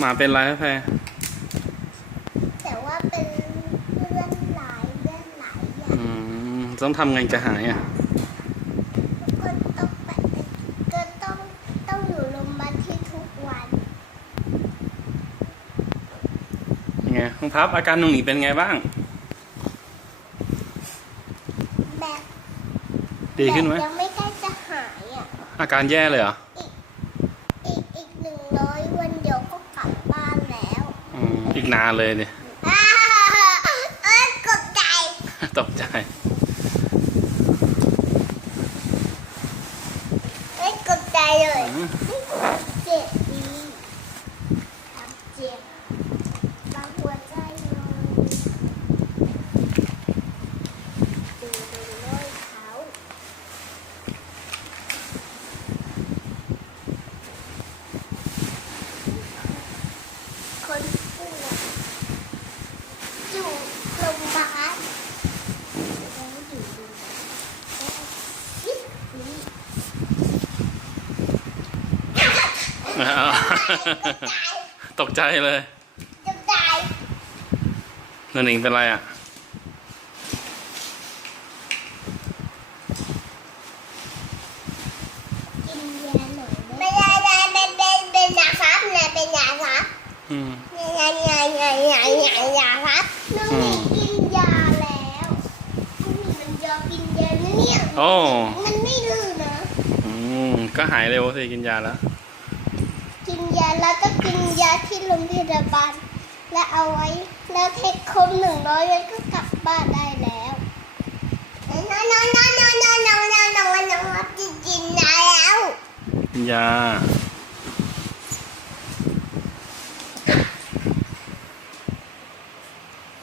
หมาเป็นไรแพรแต่ว่าเป็นเลื่อนหลายเลื่อนหลายอย่างอืมต้องทำไงจะหายอะก็ต้องไปก็ต้องต้องอยู่โรงพยาบาลที่ทุกวันยังไงน้องพับอาการหนุ่งหนีเป็นไงบ้าง แบบดีขึ้นไหม แบบยังไม่ใกล้จะหายอะ อาการแย่เลยเหรออี อืมอีกนานเลยเนี่ย อ้าเอ้ยกดใจ ตกใจ เอ้ยกดใจเลย ตกใจเลยจะตายหนุ่งหนิงเป็นไรอะ กินยาหน่อยไม่ได้ไม่ได้เป็นเป็นเป็นยาครับเนี่ยเป็นยาครับอืมยายายายายายาครับน้องมีกินยาแล้วน้องมีมันยอมกินยานะเนี่ยโอ้มันไม่ดื้อนะอืม ก็หายเร็วสิกินยาแล้ว กินยาแล้วก็กินยาที่โรงพยาบาลแล้วเอาไว้แล้วเทคครบหนึ่งร้อยวันก็กลับบ้านได้แล้วน้องน้องน้องน้องน้องน้องน้องน้องน้องกินยาแล้ว กินยา